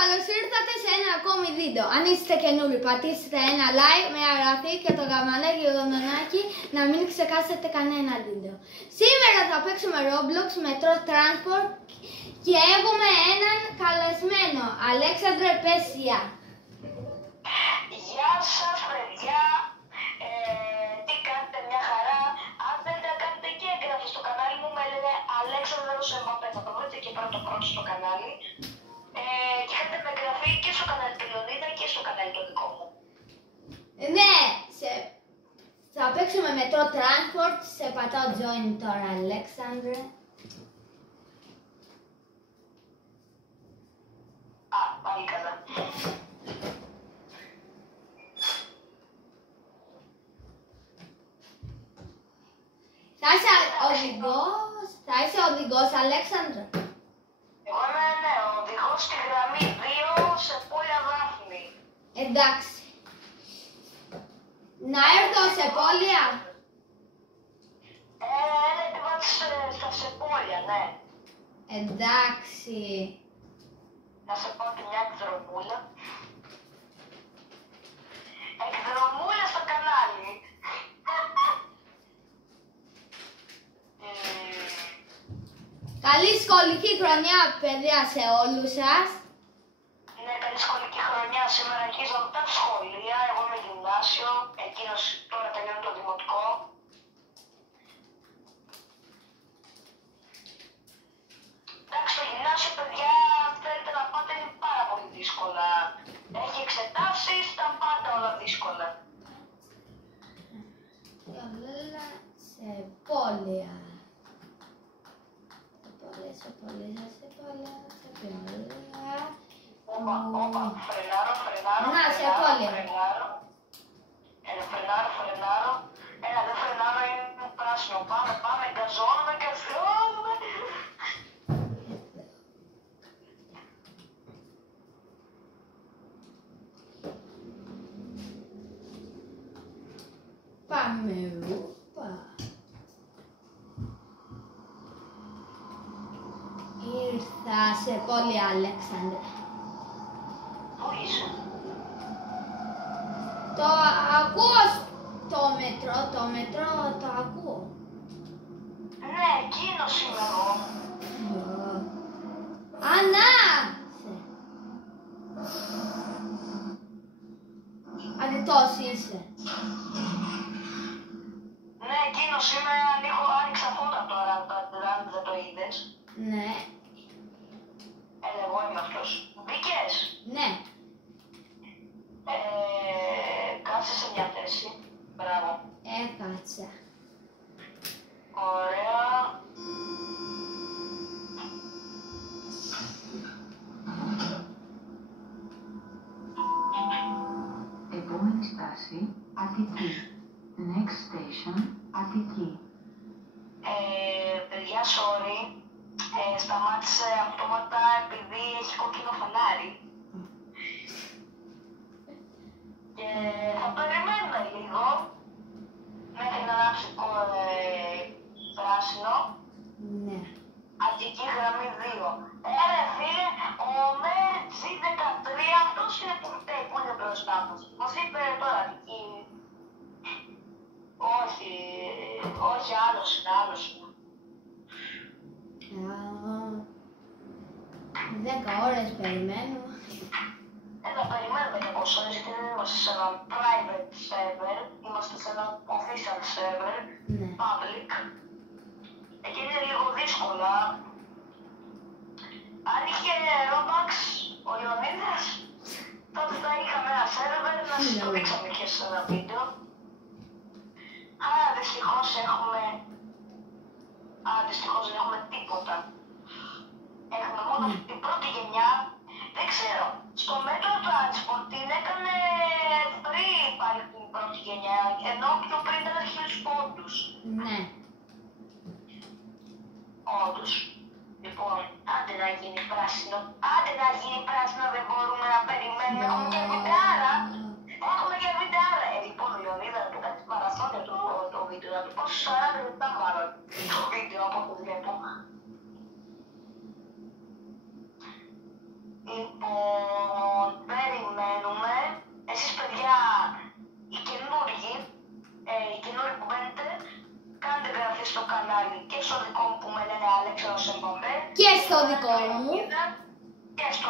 καλώς ήρθατε σε ένα ακόμη βίντεο. Αν είστε καινούριοι, πατήστε ένα like με αγραφή και το καμπανάκι γονονάκι να μην ξεχάσετε κανένα βίντεο. Σήμερα θα παίξουμε Roblox Metro Transport και έχουμε έναν καλεσμένο, Αλέξανδρε Πέσια. Γεια σας παιδιά, τι κάνετε, μια χαρά. Αν δεν τα κάνετε και εγγραφή στο κανάλι μου, με λένε Αλέξανδρος Εμπαπέ, θα το βρείτε και πρώτο στο κανάλι. Και κάντε με εγγραφή και στο κανάλι του Λεωνίδα και στο κανάλι το δικό μου. Ναι, θα παίξουμε Metro Transport, σε πατάω join τώρα Αλέξανδρε. Α, πάλι καλά. Θα είσαι οδηγός, Αλέξανδρε. Εγώ είμαι οδηγός στη γραμμή 2 σε Πόλια Δάφνη. Εντάξει. Να έρθω σε Πόλια. Ναι, πάτε στα Σεπόλια, ναι. Εντάξει. Να σε πω και μια εκδρομούλα. Εκδρομούλα στο κανάλι. Καλή σχολική χρονιά, παιδιά, σε όλους σας. Ναι, καλή σχολική χρονιά. Σήμερα αρχίζουν τα σχολεία. Εγώ είμαι γυμνάσιο. Εκείνος τώρα τελειώνει το δημοτικό. Εντάξει, το γυμνάσιο, παιδιά, αν θέλετε να πάτε, είναι πάρα πολύ δύσκολα. Έχει εξετάσεις, τα πάντα όλα δύσκολα. Σε Πόλια. Σε Πόλια. Όπα, φρενάρω. Να, σε Πόλια. Φρενάρω. Έλα, δεν φρενάρω, είναι πράσινο. Πάμε, γκαζώνουμε. Πάμε, ούπα. Ήρθα σε Πόλια, Αλέξανδρε. Πού είσαι? Το ακούω το μετρό, το ακούω. Ναι, εκείνος είμαι εγώ. Αρετός είσαι. Ναι, εκείνος είμαι, άνοιξα φώτα τώρα, αν δεν το είδες. Ναι. Εγώ είμαι αυτός. Μπήκες? Ναι. Κάτσε σε μια θέση. Μπράβο. Έκατσα. Ωραία. Επόμενη στάση, Αττική. Next station, Αττική. Παιδιά, sorry. Σταμάτησε αυτόματα επειδή έχει κόκκινο φανάρι. Και θα περιμένουμε λίγο μέχρι να ανάψει πράσινο. Ναι. Αττική γραμμή 2. Φίλε, ο MG13 αυτός είναι που είναι μπροστά μας. Μας είπε τώρα Αττική. Όχι, άλλος είναι. 10 ώρες περιμένω. Θα περιμένουμε για πόσο ώρες, γιατί δεν είμαστε σε ένα private server, είμαστε σε ένα official server, Ναι. public. Εκεί είναι λίγο δύσκολα. Αν είχε Robux ο Λεωνίδας, τότε θα είχαμε ένα server, να σας το δείξαμε και σε ένα βίντεο. Άρα δυστυχώς δεν έχουμε τίποτα. Έχουμε μόνο την πρώτη γενιά. Δεν ξέρω, στο Metro Transport την έκανε πριν πάλι την πρώτη γενιά, ενώ πιο πριν ήταν 1000 πόντους. Ναι. Όντως. Λοιπόν, άντε να γίνει πράσινο, δεν μπορούμε να περιμένουμε. Έχουμε και βιντεάρα. Λοιπόν, Λεωνίδα, να του κάνεις μαραθώνιο το βίντεο, να του πω 40 λεπτά μάλλον το βίντεο από ό,τι βλέπω. Λοιπόν,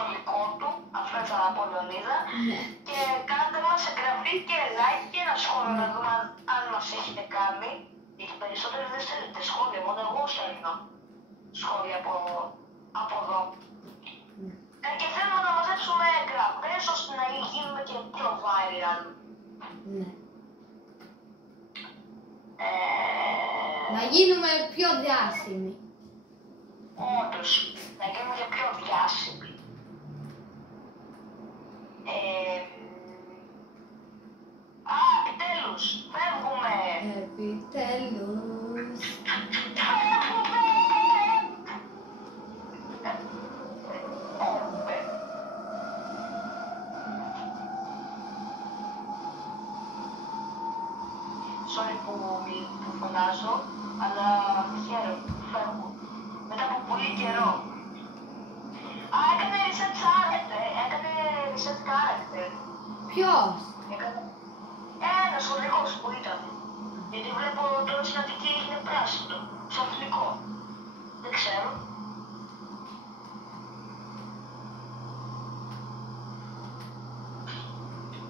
υλικό του, αυτό ήθελα να πω Λεωνίδα, Ναι. και κάντε μας εγγραφή και like και ένα σχόλιο να δούμε αν μας έχετε κάνει, γιατί περισσότεροι δεν στέλνετε σχόλια, μόνο εγώ στέλνω σχόλια από εδώ. Και θέλουμε να μαζέψουμε εγγραφές ώστε να γίνουμε και πιο viral. Ναι. Να γίνουμε πιο διάσημοι. Όντως, να γίνουμε και πιο διάσημοι. Επιτέλους, φεύγουμε! Επιτέλους. Sorry που φωνάζω, αλλά χαίρομαι που φεύγω. Μετά από πολύ καιρό. Έκανε reset character. Ποιος? Ένας οδηγός που ήταν. Γιατί βλέπω τώρα στην Αττική είναι πράσινο, ξαφνικό. Δεν ξέρω.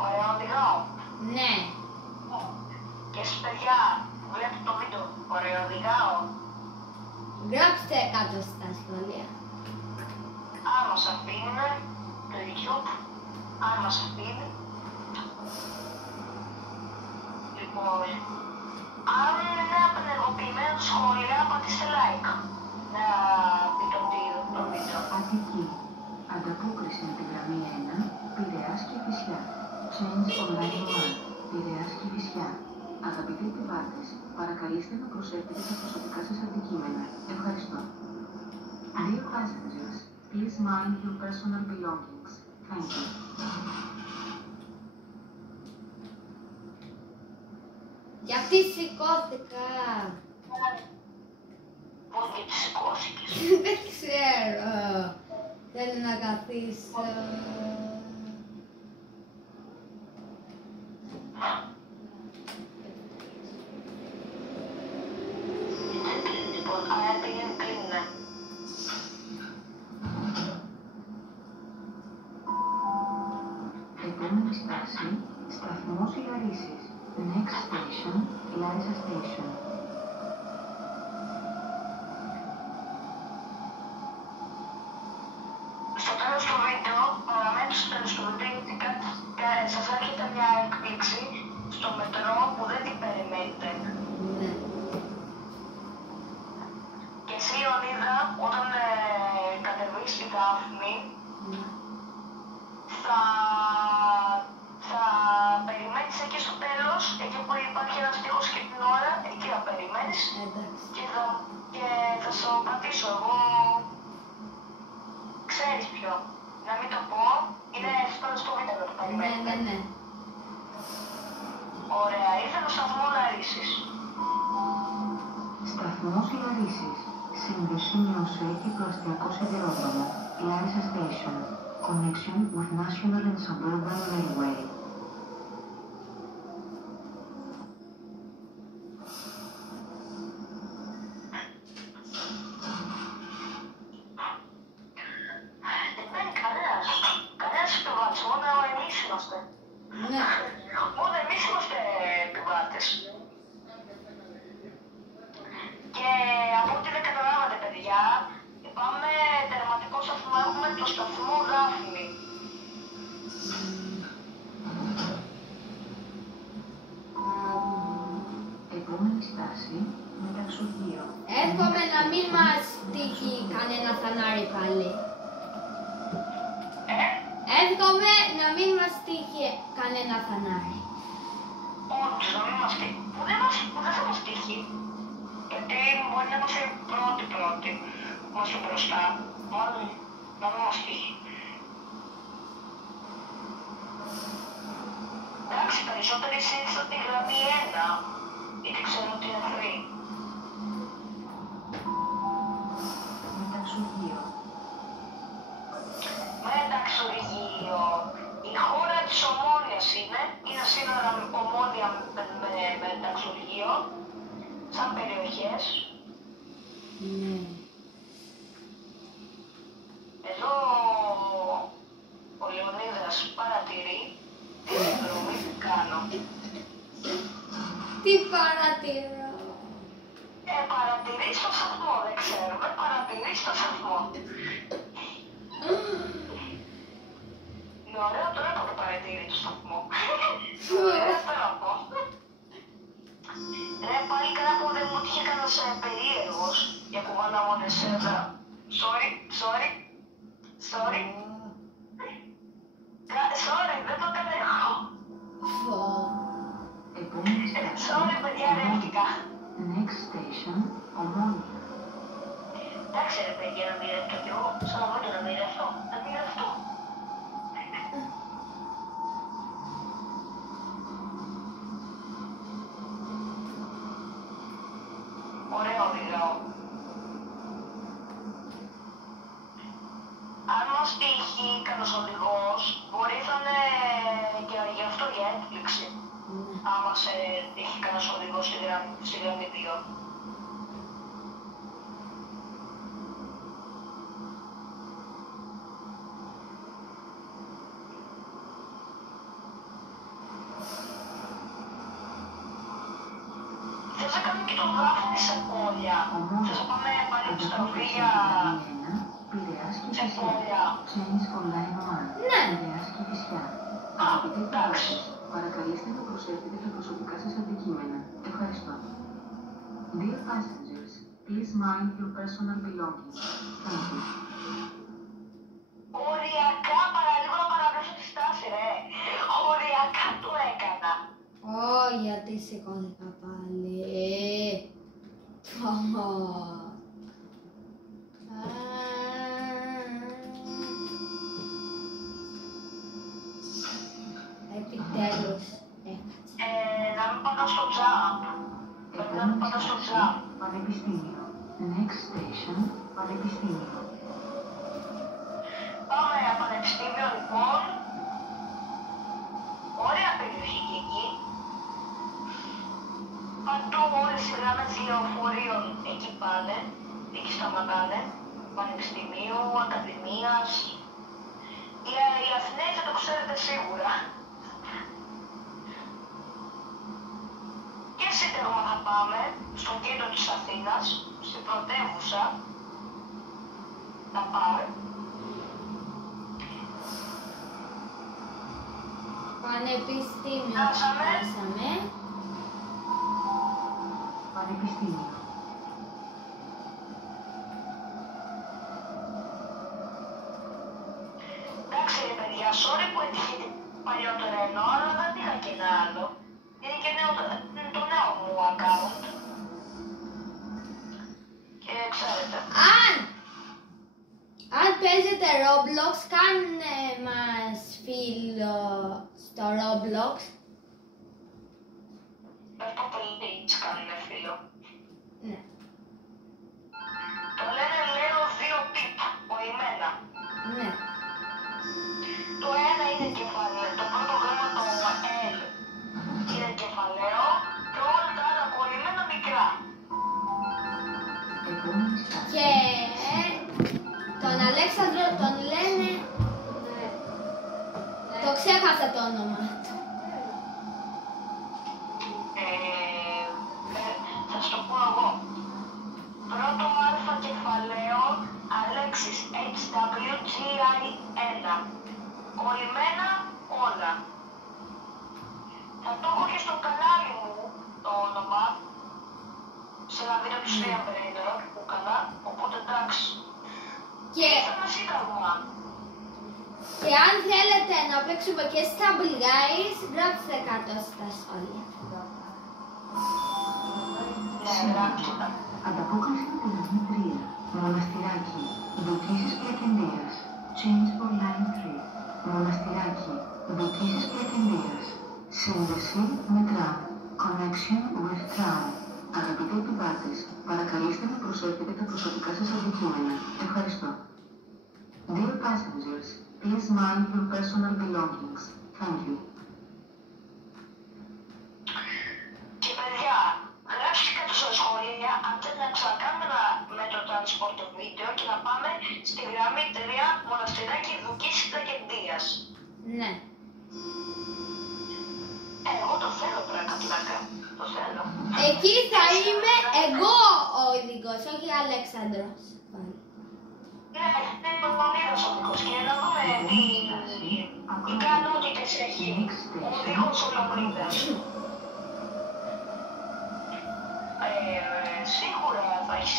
Ωραία οδηγάω. Ναι. Και εσείς παιδιά που βλέπετε το βίντεο, ωραία οδηγάω. Γράψτε κάτω στα σχόλια. Αν μας αφήνουν το YouTube, αν μας αφήνει. Λοιπόν, αν είναι απενεργοποιημένο σχόλια, πατήστε like. Να δείτε το βίντεο. Αττική. Ανταπόκριση με τη γραμμή 1, Πειραιάς και Κηφισιά. Change online 1, Πειραιάς και Κηφισιά. Αγαπητοί επιβάτες, παρακαλείστε να προσέχετε τα προσωπικά σας αντικείμενα. Ευχαριστώ. Dear passengers, please mind your personal belongings. Thank you. Γιατί σηκώθηκα. Πώς και τις σηκώθηκες. Δεν ξέρω. Θέλω να καθίσω. Λοιπόν, άρα πήγαινε κλείνε. Επόμενη στάση, σταθμός Λαρίσης. Next station, Larissa Station. Στο τέλος του βίντεο, παραμένετε στο τέλος του βίντεο γιατί σας έρχεται μια έκπληξη στο μετρό που δεν την περιμένετε. Ναι. Και εσύ Λεωνίδα, όταν κατεβείς στη Δάφνη, Ναι. θα περιμένεις εκεί στο τέλος, εκεί που υπάρχει ένας τείχος και την ώρα, εκεί θα περιμένεις Εντάξει. και θα σου πατήσω εγώ. Ξέρεις ποιο. Να μην το πω, είναι στο τέλος του βίντεο να το Ναι, περιμένετε. ναι, ναι. Ωραία, ήρθε το σταθμό Λαρίσης. Σταθμός Λαρίσης. Σύνδεση με ΟΣΕ και το αστιακό σιδηρόδρομο. Larissa Station. Connection with National and Suburban Railway. Δεν μπαίνει κανένας επιβάτης, μόνο εμείς είμαστε. Ναι. Μόνο εμείς είμαστε επιβάτες. Και από ό,τι δεν καταλάβατε παιδιά, πάμε τερματικό σταθμό, έχουμε το σταθμό Δάφνη. Επόμενη στάση, Μεταξουργείο. Εύχομαι να μην μας τύχει κανένα φανάρι πάλι. Εύχομαι να μην μας τύχει κανένα φανάρι. Όντως, να μην μας τύχει. Που δεν θα μας τύχει. Γιατί μπορεί να είμαστε πρώτοι, που είμαστε μπροστά. Μάλλον να μην μας τύχει. Εντάξει, περισσότεροι σύνθεσαν τη γραμμή 1, γιατί ξέρουν ότι είναι free. Μεταξουργείο. Μεταξουργείο. Η χώρα της Ομόνοιας είναι σύνορα Ομόνια με Μεταξουργείο, σαν περιοχές. Ναι. Εδώ παρατηρώ. Παρατηρείς το σταθμό, δεν ξέρουμε. Παρατηρείς το σταθμό. Είναι ωραίο τρόπο το παρατηρεί το σταθμό. Ωραία τρόπο. Ρε, πάλι κάπου δεν μου τύχε κανένας περίεργος για κουβάλα μόνες εδώ. Sorry. Sorry, δεν το έκανα εγώ. Επόμενη στάση, Sorry, παιδιά, ρεύτηκα. Next station, Ομόνια. Εντάξει ρε παιδιά, να μην ρεύτω κι εγώ. Σαν να βρω να μην ρεύτω. Να μην ρεύτω. Ωραίο οδηγάω. Αν μας τύχει κανένας οδηγός, μπορεί θα είναι και γι' αυτό για έκπληξη. Άμα σε τύχει κανένας οδηγός στη γραμμή 2. Θες να κάνουμε και το Δάφνη σε πόλια. Θες να πάμε πάλι επιστροφή για Πειραιάς και σε Φυσιά. πόλια. Change online one. Ναι. Πειραιάς και Φυσιά. Α, Αγαπητοί εντάξει. πελάτες, παρακαλείστε να προσέχετε τα προσωπικά σας αντικείμενα. Ευχαριστώ. Dear passengers, please mind your personal belongings. Thank you. Οριακά παραλίγο να παραδώσω τη στάση, ρε. Οριακά το έκανα. Γιατί σηκώθηκα πάλι. Επιτέλους έκατσα. Να μην πάω στο jump. Πρέπει να μην Επόμενη πάω στο στάση, jump. Πανεπιστήμιο. Next station, Πανεπιστήμιο. Πάμε για πανεπιστήμιο λοιπόν. Ωραία περιοχή και εκεί. Παντού όλες οι γραμμές λεωφορείων εκεί πάνε. Εκεί σταματάνε. Πανεπιστημίου, ακαδημίας. Οι Αθηναίοι θα το ξέρετε σίγουρα. Και σύνταγμα θα πάμε στο κέντρο της Αθήνας, στην πρωτεύουσα. Θα πάμε. Πανεπιστήμιο. Φτάσαμε. Φτάσαμε. Πανεπιστήμιο. Εντάξει ρε παιδιά, sorry που έτυχε παλιότερο ενώ, αλλά δεν είχα και ένα άλλο. Είναι και το νέο μου account. Και ξέρετε. Αν παίζετε Roblox, κάνε μας φίλο στο Roblox. Αυτό πολύ κάνουμε φίλο. Ναι. Το λένε λέω 2 πίπ, ορισμένα. Ναι. Το ένα είναι κεφαλαίο, το πρώτο γράμμα το L είναι κεφαλαίο και όλα τα άλλα κολλημένα μικρά. Επόμενη στάση. Και τον Αλέξανδρο τον λένε... Το ξέχασα το όνομα του. Θα σου το πω εγώ. Πρώτο αλφα κεφαλαίο Αλέξης HWGI1. Κολλημένα όλα. Θα το έχω και στο κανάλι μου το όνομα. Σε ένα βίντεο του Σρία Μπρέιντερ που έκανα. Οπότε εντάξει. Και, Θα μας σύνταγμα. και αν θέλετε να παίξουμε και Stumble Guys, γράψτε κάτω στα σχόλια. Ναι, γράψτε τα. Ανταπόκριση με τη γραμμή 3. Μοναστηράκι. Δοτήσεις Πλακεντέας. Change for line 3. Μοναστηράκι. Δοτήσεις Πλακεντέας. Σύνδεση με τραμ. Connection with tram. Αγαπητοί επιβάτες, παρακαλείστε να προσέχετε τα προσωπικά σας αντικείμενα. Ευχαριστώ. Dear passengers, please mind your personal belongings. Thank you. Και παιδιά, γράψτε κάτω στα σχόλια αν θέλετε να ξανακάνουμε με το transport το βίντεο και να πάμε στη γραμμή 3 Μοναστηράκι Δουκής Πλακεντίας. Ναι. Εγώ το θέλω πλάκα. Το θέλω. είμαι εγώ ο ειδικός, όχι ο Αλέξανδρος. Ναι, είναι ο ίδιος οδηγός και να δούμε τι ικανότητες έχει ο οδηγός ο Λεωνίδας. Σίγουρα θα έχεις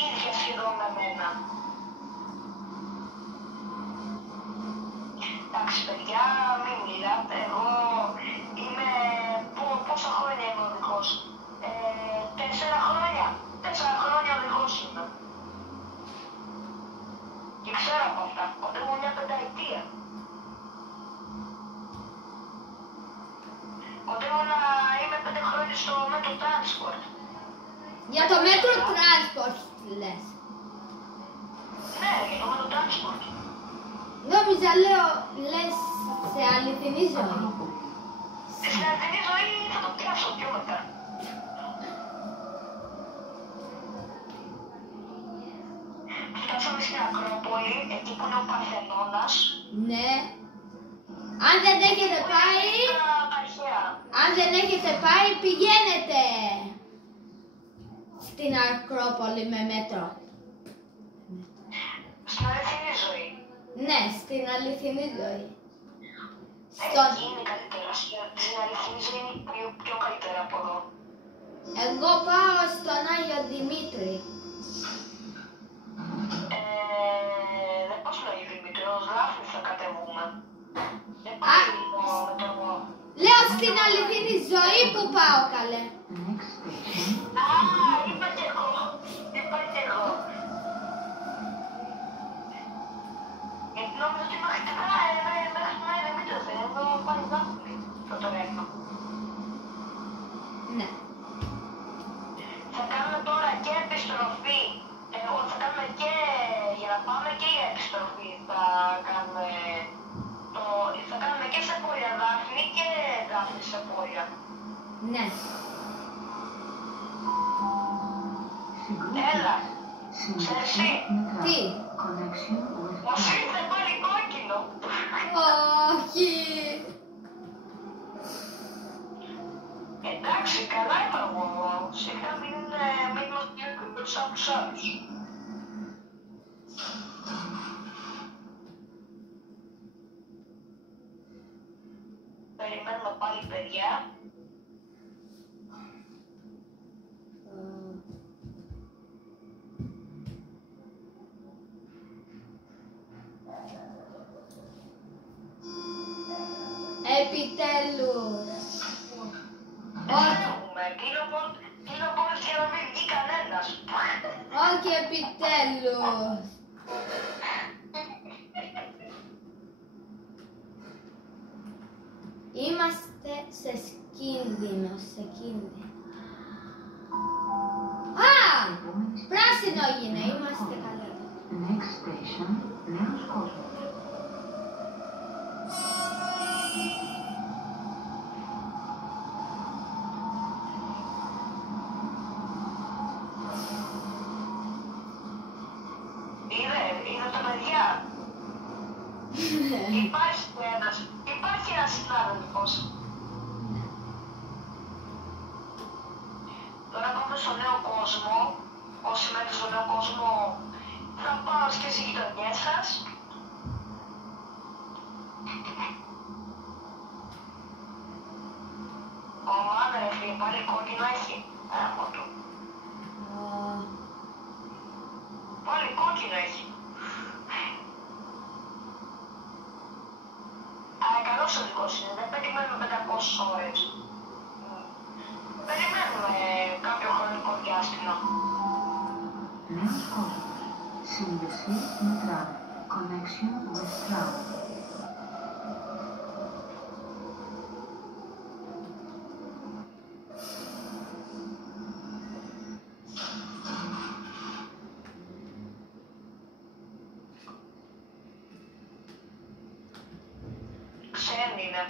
ίδια σχεδόν με μένα. Εντάξει παιδιά, μην μιλάτε, εγώ είμαι... Πόσα χρόνια είμαι οδηγός? 4 χρόνια. 4 χρόνια οδηγός είμαι. Και ξέρω από αυτά, οδηγώ μια πενταετία. Οδηγώ να είμαι 5 χρόνια στο Metro Transport. Για το Metro Transport λες. Ναι, για το Metro Transport. Νόμιζα λέω, λες σε αληθινή ζωή. Στην αληθινή ζωή θα το πιάσω πιο μετά. Φτάσαμε στην Ακρόπολη, εκεί που είναι ο Παρθενώνας. Ναι. Αν δεν έχετε πάει, αν δεν έχετε πάει, πηγαίνετε στην Ακρόπολη με μέτρο. Στην αληθινή ζωή. Ναι, στην αληθινή ζωή. Εκεί είναι καλύτερα. Στην αληθινή ζωή είναι πιο καλύτερα από εδώ. Εγώ πάω στον Άγιο Δημήτρη. Δεν πώς είναι ο Άγιο Δημήτρη, ως Λάφνη θα κατεβούμε. Δεν πάει λίγο με το εγώ. Λέω στην αληθινή ζωή που πάω, καλέ. Α, είπα και εγώ. Είπα και εγώ. Γιατί νόμιζα ότι μέχρι την Άγιο Δημήτρη δεν είναι εδώ πάει Λάφνη. Το τρένο. Ναι. Θα κάνουμε τώρα και επιστροφή. Θα κάνουμε και για να πάμε και για επιστροφή. Θα κάνουμε και σε πόλια Δάφνη και Δάφνη σε πόλια. Ναι. Έλα. Σε εσύ. Τι. Ως ήρθε πάλι κόκκινο. Όχι. Εντάξει, καλά είπα εγώ. Σιγά μην μας διώκονται σαν τους άλλους. Περιμένουμε πάλι παιδιά. Επιτέλους. Έχουμε. Κλείνω πόρτες για να μην βγει κανένας. Όχι επιτέλους. Είμαστε σε κίνδυνο, Α! Πράσινο έγινε, είμαστε καλά. Next station, Νέος Κόσμος. Είδα τα παιδιά. Υπάρχει ένας συνάδελφος. Τώρα πάμε στο νέο κόσμο. Όσοι μένετε στο νέο κόσμο θα πάω και στις γειτονιές σας. Ο μάνα ρε φίλε, πάλι κόκκινο έχει. Από του. Πάλι κόκκινο έχει. Καλός οδηγός είναι, δεν περιμένουμε 500 ώρες. Περιμένουμε κάποιο χρονικό διάστημα. Νέος Κόσμος. Σύνδεση με τραμ. Connection with tram. Ξένη είναι.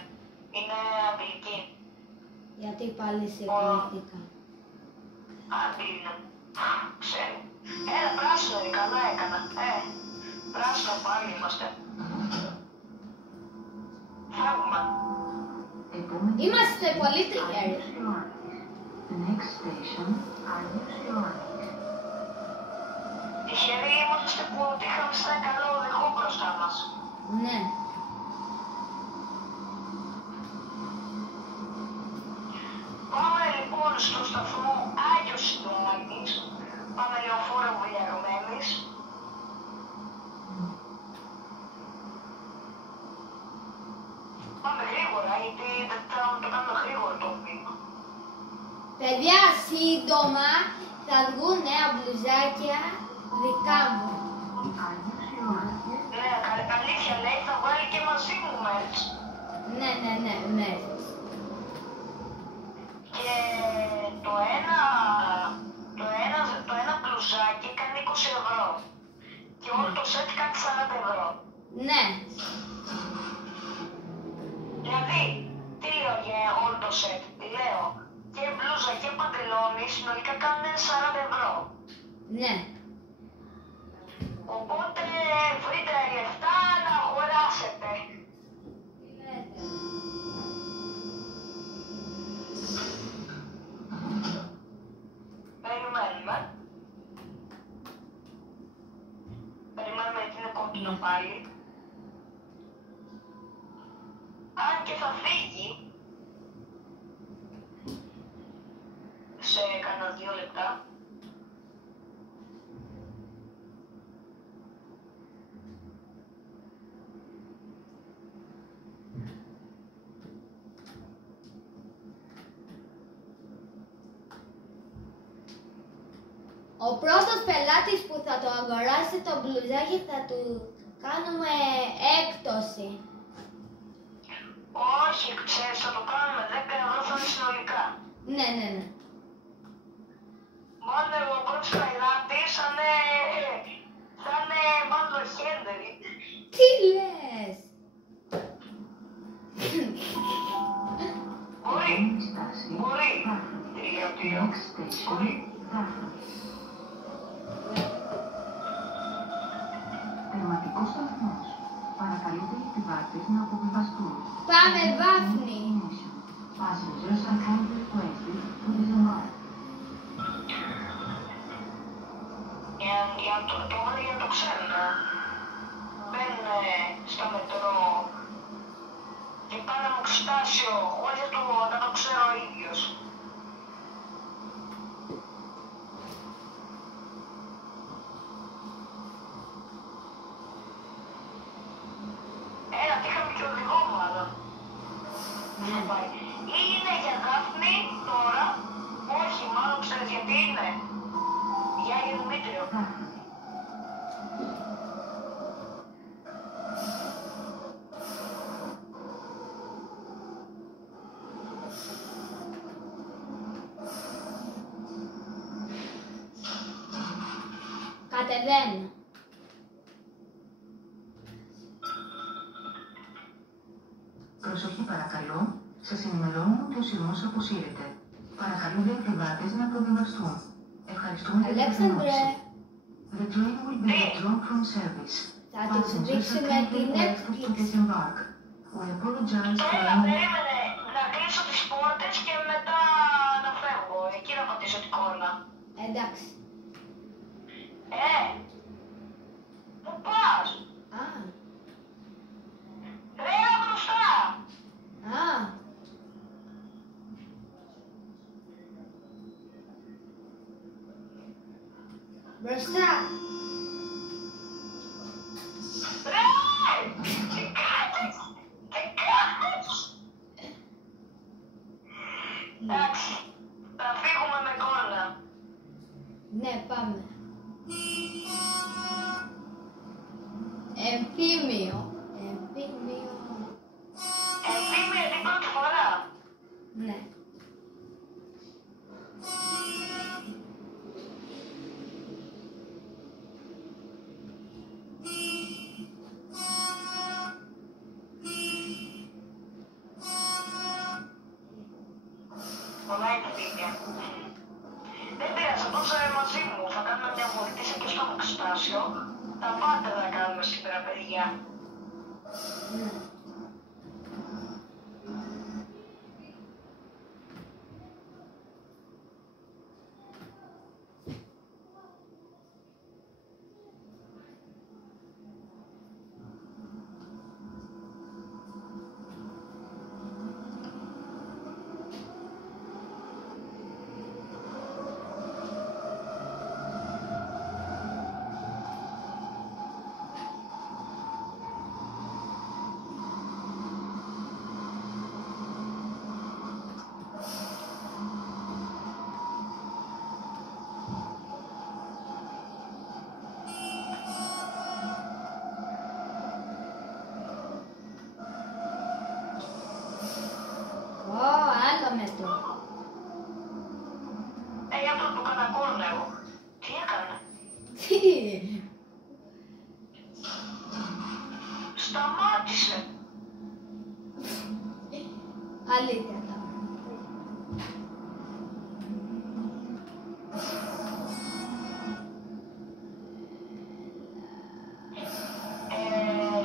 Είναι αγγλική. Γιατί πάλι σε κλείθηκα. Άντι είναι. Ξένη. Έλα, πράσινο είναι, καλά έκανα. Πράσινο πάλι είμαστε. Φεύγουμε. Είμαστε πολύ τυχεροί. Next Next station, Άγιος Ιωάννης. Τυχεροί είμαστε που είχαμε σαν καλό οδηγό μπροστά μας. Ναι. Πάμε λοιπόν στο σταθμό Άγιος Ιωάννης, πάμε λεωφόρο Βουλιαγμένης. Πάμε γρήγορα, γιατί δεν θα το κάνω γρήγορο το βήμα. Παιδιά, σύντομα θα βγουν νέα μπλουζάκια δικά μου. Άγιος Ιωάννης. Ναι, αλήθεια λέει, θα βγάλει και μαζί μου merch. Ναι, ναι. Και το ένα μπλουζάκι κάνει 20 ευρώ. Και όλο το σετ κάνει 40 ευρώ. Ναι. Δηλαδή, τι λέω για όλο το σετ, λέω και μπλούζα και παντελόνι συνολικά κάνουν 40 ευρώ. Ναι. Οπότε βρείτε λεφτά να αγοράσετε. Περιμένουμε γιατί είναι κόκκινο πάλι. Αν και θα φύγει σε κανένα 2 λεπτά. Ο πρώτος πελάτης που θα το αγοράσει το μπλουζάκι θα του κάνουμε έκπτωση. Όχι, ξέρεις, θα το κάνουμε 10 ευρώ θα είναι συνολικά. Ναι. Μόνο ο πρώτος πελάτης θα είναι μάλλον Χέντερη. Τι λες! Μπορεί, Επόμενη στάση, μπορεί. Δάφνη. 3-2. Next station, Μπορεί. Δάφνη. Τερματικός σταθμός. Παρακαλείται οι επιβάτες να αποβιβαστούν. Πάμε, Δάφνη! Passengers are kindly requested to disembark. Για να το ξέρουν, μπαίνουν στο μετρό και πάνε από ξεστάσιο χωρίς να το ξέρω ο ίδιος. Έλα, τι είχαμε και οδηγό μάλλον. Ναι. Ή είναι για Δάφνη τώρα, όχι, μάλλον ξέρεις γιατί είναι. Για Άγιο Δημήτριο. Δάφνη. Κατεβαίνω. Προσοχή παρακαλώ, σας ενημερώνουμε ότι ο σειρμός αποσύρεται. Παρακαλούνται οι επιβάτες να προβιβαστούν. Ευχαριστούμε για την Αλέξανδρε, γνώση. The train will be withdrawn from service. θα τους Passengers are δείξουμε kindly την requested to έκπληξη. disembark. We apologize for Τώρα any... περίμενε να κλείσω τις πόρτες και μετά να φεύγω. Εκεί να πατήσω την κόρνα. Εντάξει. Πού πας? Α, Ρε, μπροστά. α. Μπροστά. Ρε, τι κάνεις? Τι κάνεις? Εντάξει, θα φύγουμε με κόρνα. Ναι, πάμε. Εμφύμιο. Επίμενε την πρώτη φορά. Ναι. Πολλά είναι τέτοια. Δεν πειράζει, θα το μαζί μου. Θα κάνουμε μια βοήθεια και στο αποξητάσιο. Τα πάντα θα κάνουμε σήμερα, παιδιά. Ναι. Σταμάτησε. Αλήθεια τα.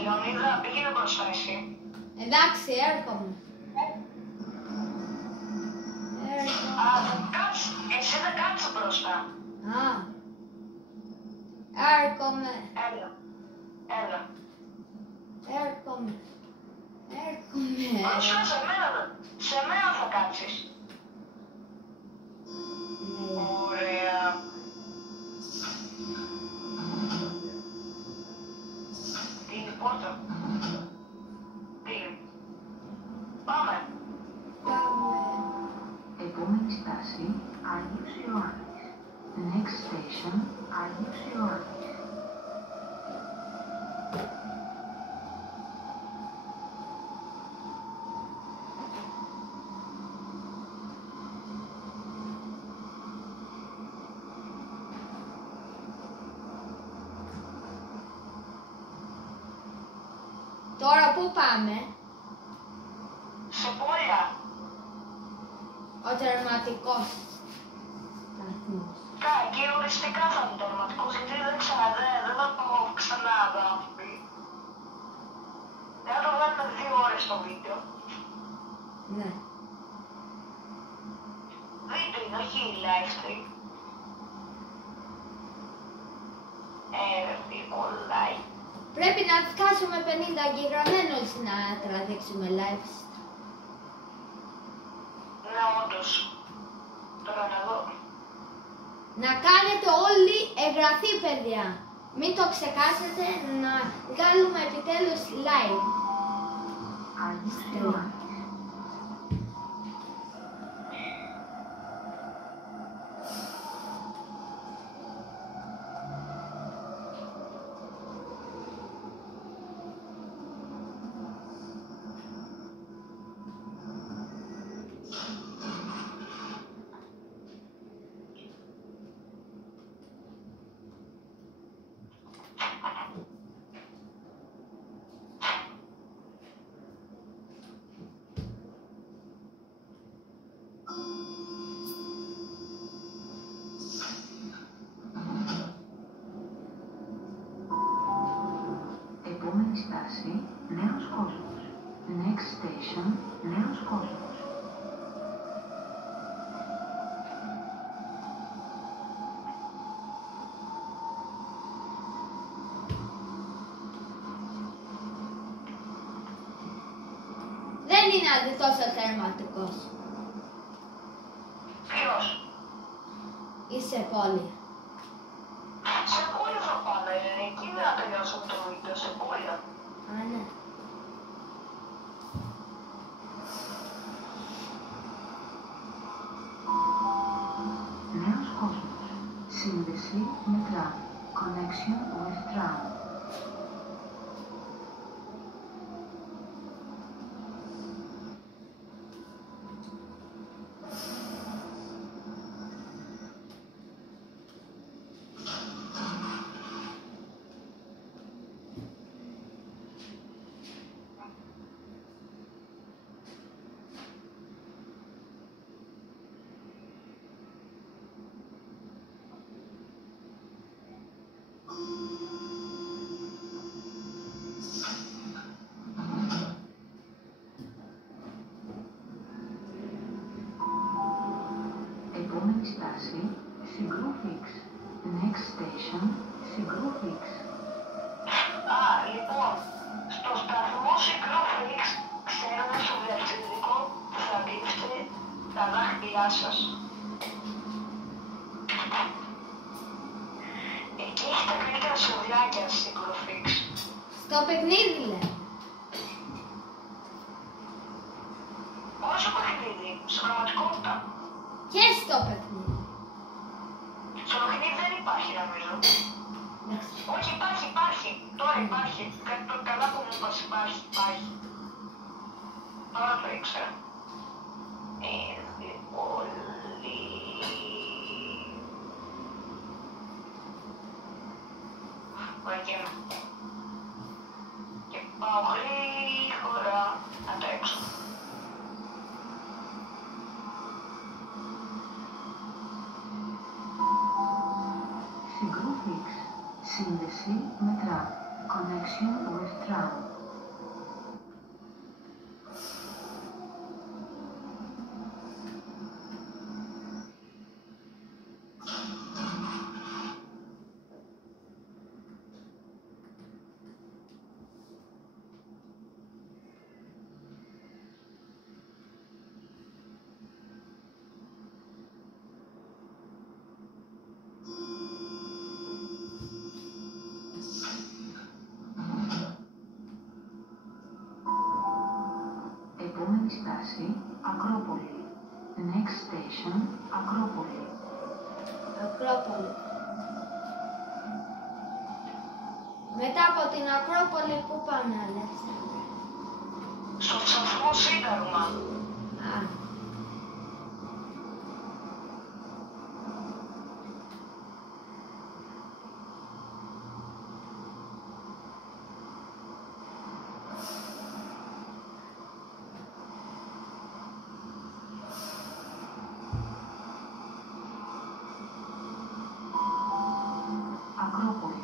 Λεωνίδα, πήγαινε μπροστά εσύ. Εντάξει, έρχομαι. Α, εσύ δεν κάτσε μπροστά. Α. Έρχομαι. Έλα. Έλα. Έρχομαι. Μπροστά σε μένα θα κάτσεις. Ναι. Ωραία. Τι είναι η πόρτα. Τι. Πάμε. Επόμενη στάση, Άγιος Ιωάννης. Next station, Άγιος Ιωάννης. Τώρα πού πάμε? Σε πόλια. Ο τερματικός σταθμός. Εκεί οριστικά θα είναι τερματικός, γιατί δεν θα το ξανά άνθρωποι. Δεν θα το βγάλουμε 2 ώρες το βίντεο. Ναι. Βίντεο είναι, όχι live stream. Ρε κολλάει. Πρέπει να φτάσουμε 50 εγγεγραμμένους να τραβήξουμε live. Ναι, όντως. Τώρα να δω. Να κάνετε όλοι εγγραφή, παιδιά. Μην το ξεχάσετε να βγάλουμε επιτέλους live. Άγιος Ιωάννης. Επόμενη στάση, Νέος Κόσμος. Next station, Νέος Κόσμος. Δεν είναι αντιτός ο τερματικός. Ποιος. Είσαι πόλη. Σε πόλη θα πάμε. Εκεί δεν θα τελειώσουμε το βίντεο. Σε πόλη. Α, ναι. Νέος Κόσμος. Σύνδεση με τραμ. Connection with tram. Επόμενη στάση, Συγκρούφix. Next station, Συγκρούφix. Α, λοιπόν. Στο σταθμό Συγκρούφix ξέρουμε στο διατηρητικό που θα δείξετε τα δάχτυλά σας. Εκεί έχει τα καλύτερα σουβλάκια Συγκρούφix. Στο παιχνίδι λέει. Όχι στο παιχνίδι, στην πραγματικότητα. Και στο παιχνίδι. Στο παιχνίδι δεν υπάρχει νομίζω. Εντάξει. Όχι, υπάρχει. Τώρα υπάρχει. Καλά που μου είπες, υπάρχει. Τώρα το ήξερα. Πολύ. Βαριέμαι. Και πάω γρήγορα να τρέξω. Συγκρούφιξ. Σύνδεση με τραμ. Connection with tram. Επόμενη στάση, Ακρόπολη. Next station, Ακρόπολη. Ακρόπολη. Μετά από την Ακρόπολη, πού πάμε, Αλέξανδρε? Στο σταθμό Σύνταγμα. Α, Ακρόπολη.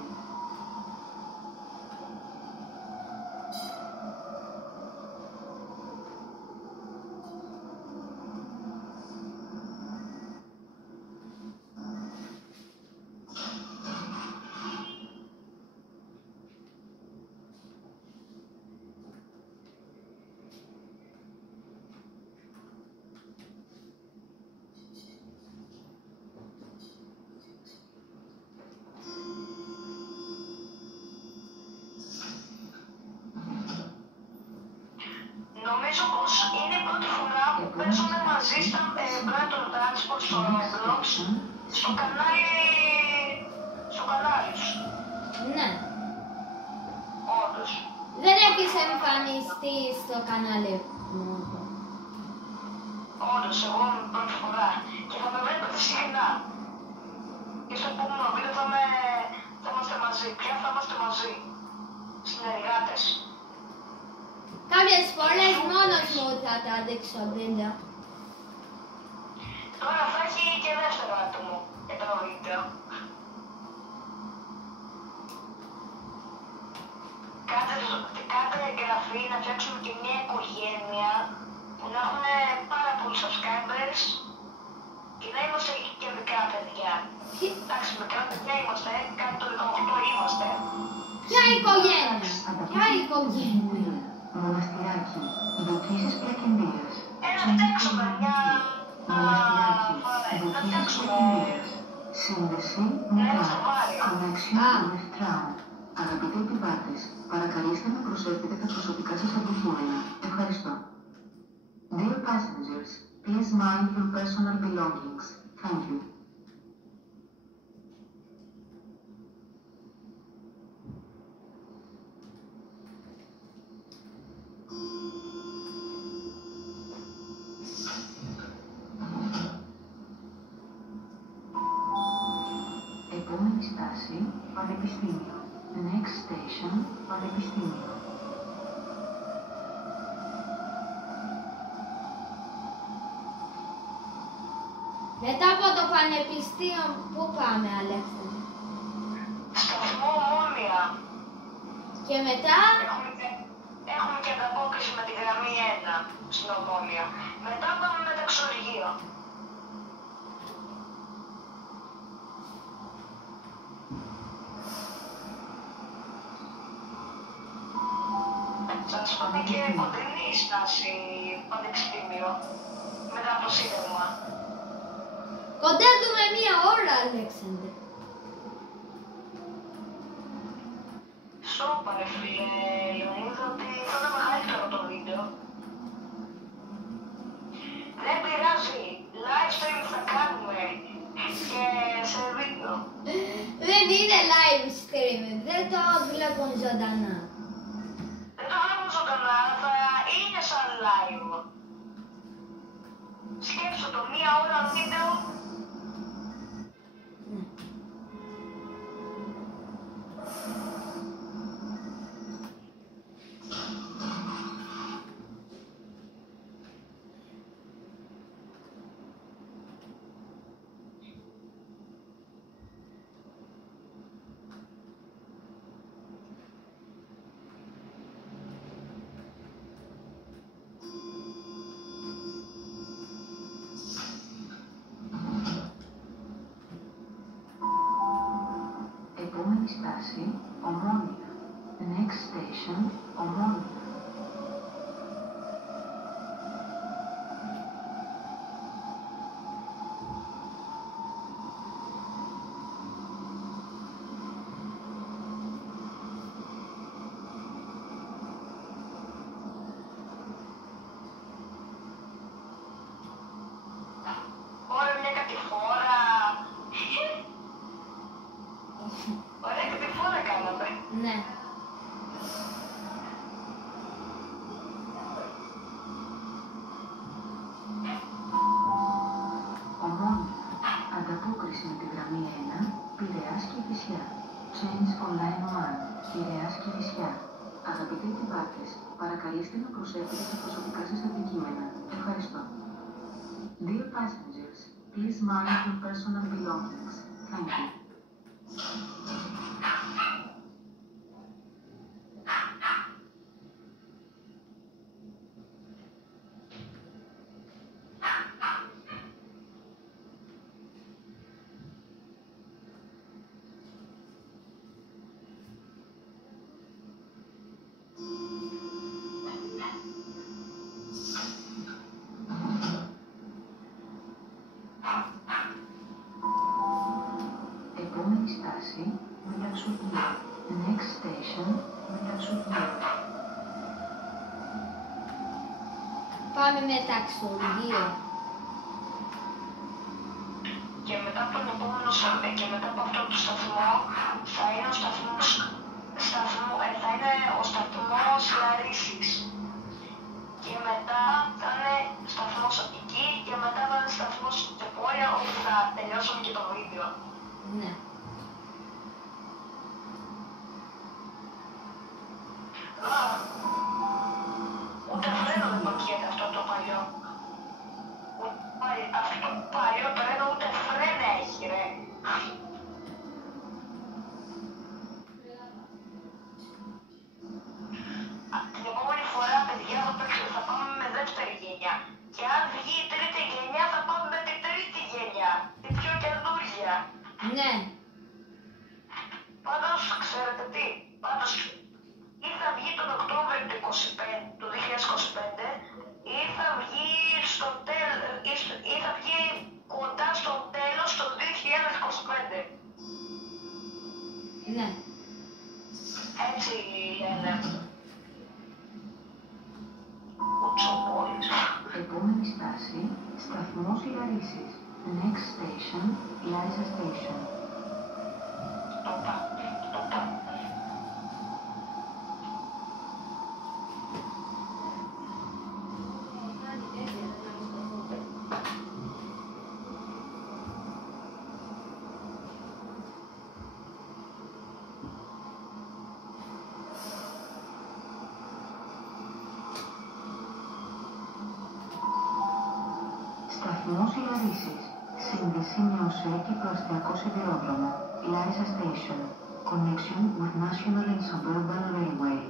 Νομίζω πως είναι η πρώτη φορά που παίζουμε μαζί στα Brighton Transport στο Roblox, στο κανάλι τους. ναι. Όντως. Δεν έχεις εμφανιστεί στο κανάλι μου. Όντως, εγώ είμαι η πρώτη φορά και θα με βλέπετε συχνά. Και στο επόμενο βίντεο θα είμαστε μαζί. Πια θα είμαστε μαζί. Συνεργάτες. Κάποιες φορές μόνος μου θα τα δείξω βίντεο. Τώρα θα έχει και δεύτερο άτομο για το βίντεο. Κάντε εγγραφή να φτιάξουμε και μια οικογένεια που να έχουν πάρα πολλούς subscribers και να είμαστε και μικρά παιδιά. Εντάξει, μικρά παιδιά είμαστε, κάτι το 18 είμαστε. Ποια οικογένεια? Ποια οικογένεια? Μοναστηράκι. Δοκίσεις Πλακεντίας. Να φτιάξουμε μια... Μοναστηράκι. να Δοκίσεις φτιάξουμε... Πλακεντίας. Σύνδεση με Ένα τραμ. σοβάριο. Connection with tram. Αγαπητοί επιβάτες, παρακαλείστε να προσέχετε τα προσωπικά σας αντικείμενα. Ευχαριστώ. Dear passengers, please mind your personal belongings. Thank you. Επόμενη στάση, Πανεπιστήμιο. Next station, Πανεπιστήμιο. Μετά από το πανεπιστήμιο, πού πάμε, Αλέξανδρε? Σταθμό Ομόνια. Και μετά, Έχουμε και ανταπόκριση με τη γραμμή 1 στην Ομόνια. Μετά πάμε με ταξιουργείο. Σας φάνε και κοντινή στάση πανεπιστήμιο. Μετά από Σύνταγμα. κοντεύουμε μία ώρα, Αλέξανδρε. Σώπα ρε φίλε, Λεωνίδα, ότι θα είναι μεγαλύτερο το βίντεο. Δεν πειράζει, live stream θα κάνουμε και σε βίντεο. Δεν είναι live stream, δεν το βλέπουν ζωντανά. Δεν το βλέπω ζωντανά, θα είναι σαν live. Σκέψου το, μία ώρα βίντεο. Πειραιάς και Κηφισιά. Change Online One. Πειραιάς και Κηφισιά. Αγαπητοί επιβάτες, παρακαλείστε να προσέχετε τα προσωπικά σας αντικείμενα. Ευχαριστώ. Dear passengers, please mind your personal belongings. Thank you. Επόμενη στάση, Μεταξουργείο. Next station, Μεταξουργείο. Πάμε Μεταξουργείο. Και μετά από τον επόμενο και μετά από αυτό το σταθμό θα είναι ο σταθμός Λαρίσης. Και μετά θα είναι σταθμός Αττική και μετά θα είναι σταθμός Τσεπόρια, όπου θα τελειώσουμε και το βίντεο. Ναι. Ούτε φρένο δεν πατιέται αυτό το παλιό. Αυτό το παλιό τρένο ούτε φρένα έχει, ρε. Την επόμενη φορά, παιδιά, θα πάμε με δεύτερη γενιά. Και αν βγει η τρίτη γενιά, θα πάμε με την τρίτη γενιά. Την πιο καινούργια. Ναι. Πάντως, ξέρετε τι, πάντως ή θα βγει τον Οκτώβριο του 2025 ή θα βγει ή θα βγει κοντά στο τέλος το 2025. Ναι. Έτσι λένε. Κουτσοπόλης. Επόμενη στάση, σταθμός Λαρίσης. Next station, Larissa Station. Το πα. Σταθμός Λαρίσης. Σύνδεση με ΟΣΕ και προαστιακό σιδηρόδρομο. Larissa Station. Connection with National and Suburban Railway.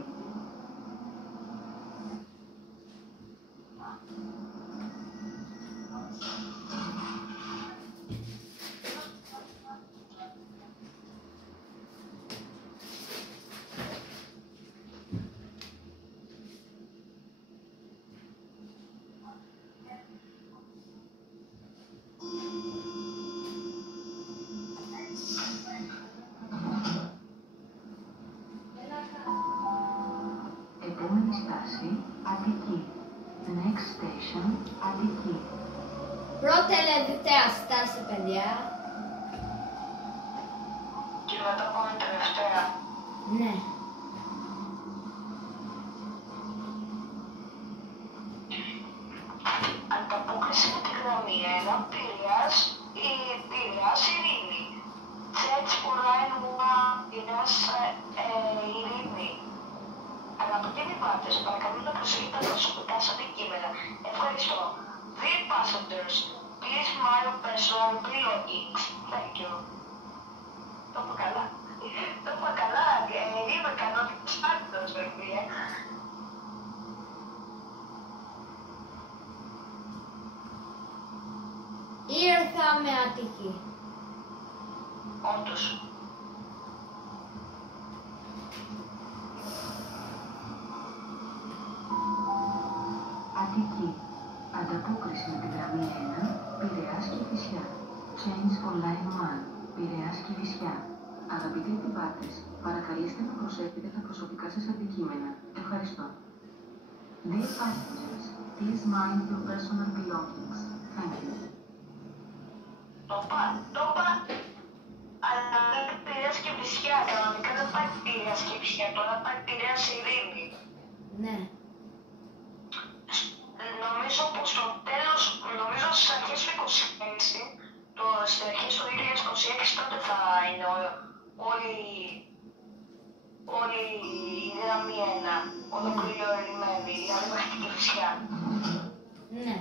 Επόμενη στάση, Αττική. Next station, Αττική. Πρώτη τελευταία στάση, παιδιά. Και μετά πάμε τελευταία. Ναι. Ανταπόκριση με τη γραμμή 1, Πειραιάς Ειρήνη. Change Online One, Πειραιάς Ειρήνη. Αγαπητοί επιβάτες, παρακαλώ να προσέχετε τα προσωπικά σας αντικείμενα. Ευχαριστώ. Dear passengers, please mind your personal belongings. Thank you. Το είπα καλά. Το είπα καλά. Είμαι κανονικός άντρας, βέβαια. Ήρθαμε Αττική. Όντως. Αττική. Ανταπόκριση με τη γραμμή 1, Πειραιάς και Κηφισιά. Change Online One. Πειραιάς και Κηφισιά. Αγαπητοί επιβάτες, παρακαλείστε να προσέχετε τα προσωπικά σας αντικείμενα. Ευχαριστώ. Dear passengers, please mind your personal belongings. Thank you. Το είπα. Αλλά είναι Πειραιάς και Κηφισιά. Κανονικά δεν πάει Πειραιάς και Κηφισιά. Τώρα πάει Πειραιάς Ειρήνη. Ναι. Νομίζω πως στο τέλος, νομίζω στις αρχές του 2026, στις αρχές του 2026 τότε θα είναι δηλαδή μέχρι τη Φυσιά. Ναι.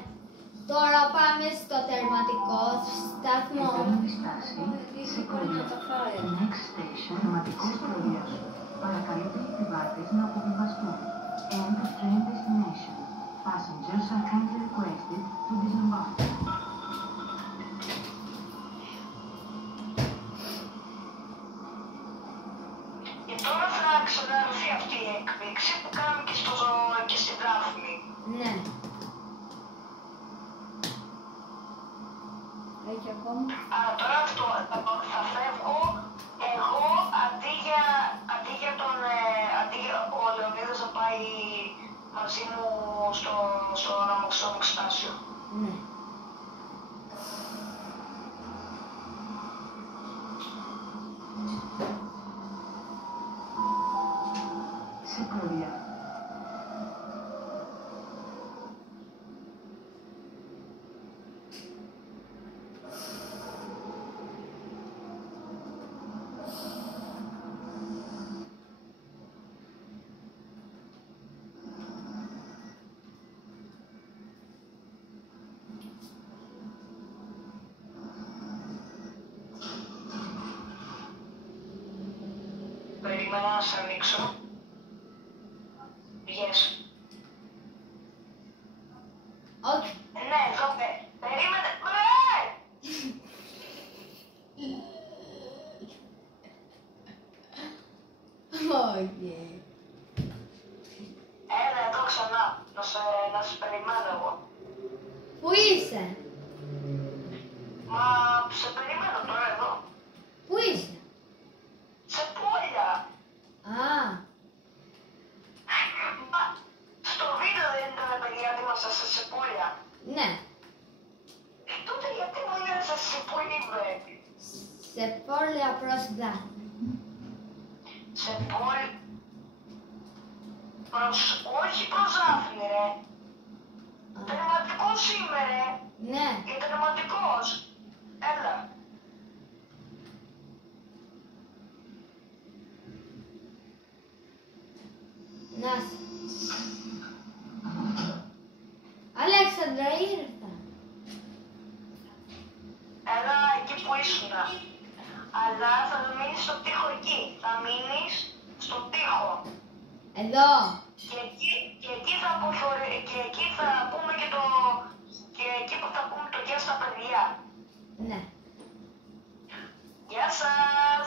Τώρα πάμε στο τερματικό σταθμό. Επόμενη στάση, Σεκόλια. Next station, τερματικός προορισμός. Παρακαλείται οι επιβάτες να αποβιβαστούν. End of train destination. Passengers are kindly requested to disembark. Και τώρα θα ξαναδοθεί αυτή η έκπληξη που κάναμε και στην Δάφνη. Ναι. Έχει ακόμα. Αλλά τώρα θα φεύγω εγώ αντί για ο Λεωνίδας να πάει μαζί μου στο αμαξοστάσιο. Ναι. Σεκόλια. Περίμενα να σε ανοίξω. Βγες. Όχι. Ναι, εδώ περίμενε. Μπρε! Όχι. Έλα εδώ ξανά, να σε περιμένω εγώ. Πού είσαι? Μα σε περιμένω τώρα εδώ. Πού είσαι? Σε πόλια. Α, Μα στο βίντεο δεν ήταν παιδιά ότι ήμασταν σε πόλια. ναι. Τότε γιατί μου λες σε πόλη είμαι. Σε πόλια προς Δάφνη. Σε πόλη. Όχι προς Δάφνη ρε. Τερματικός είμαι ρε. Ναι. Τερματικός. Έλα. Να σε. Αλέξανδρα, ήρθα. Έλα εκεί που ήσουνα. Αλλά θα μείνεις στο τοίχο εκεί. Θα μείνεις στο τοίχο. Εδώ. Και εκεί θα πούμε και εκεί που θα πούμε το γεια στα παιδιά. Ναι. Γεια σας!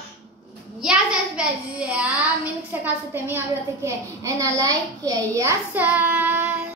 Γεια σας παιδιά, μην ξεχάσετε μία ώρα και ένα like και γεια σας.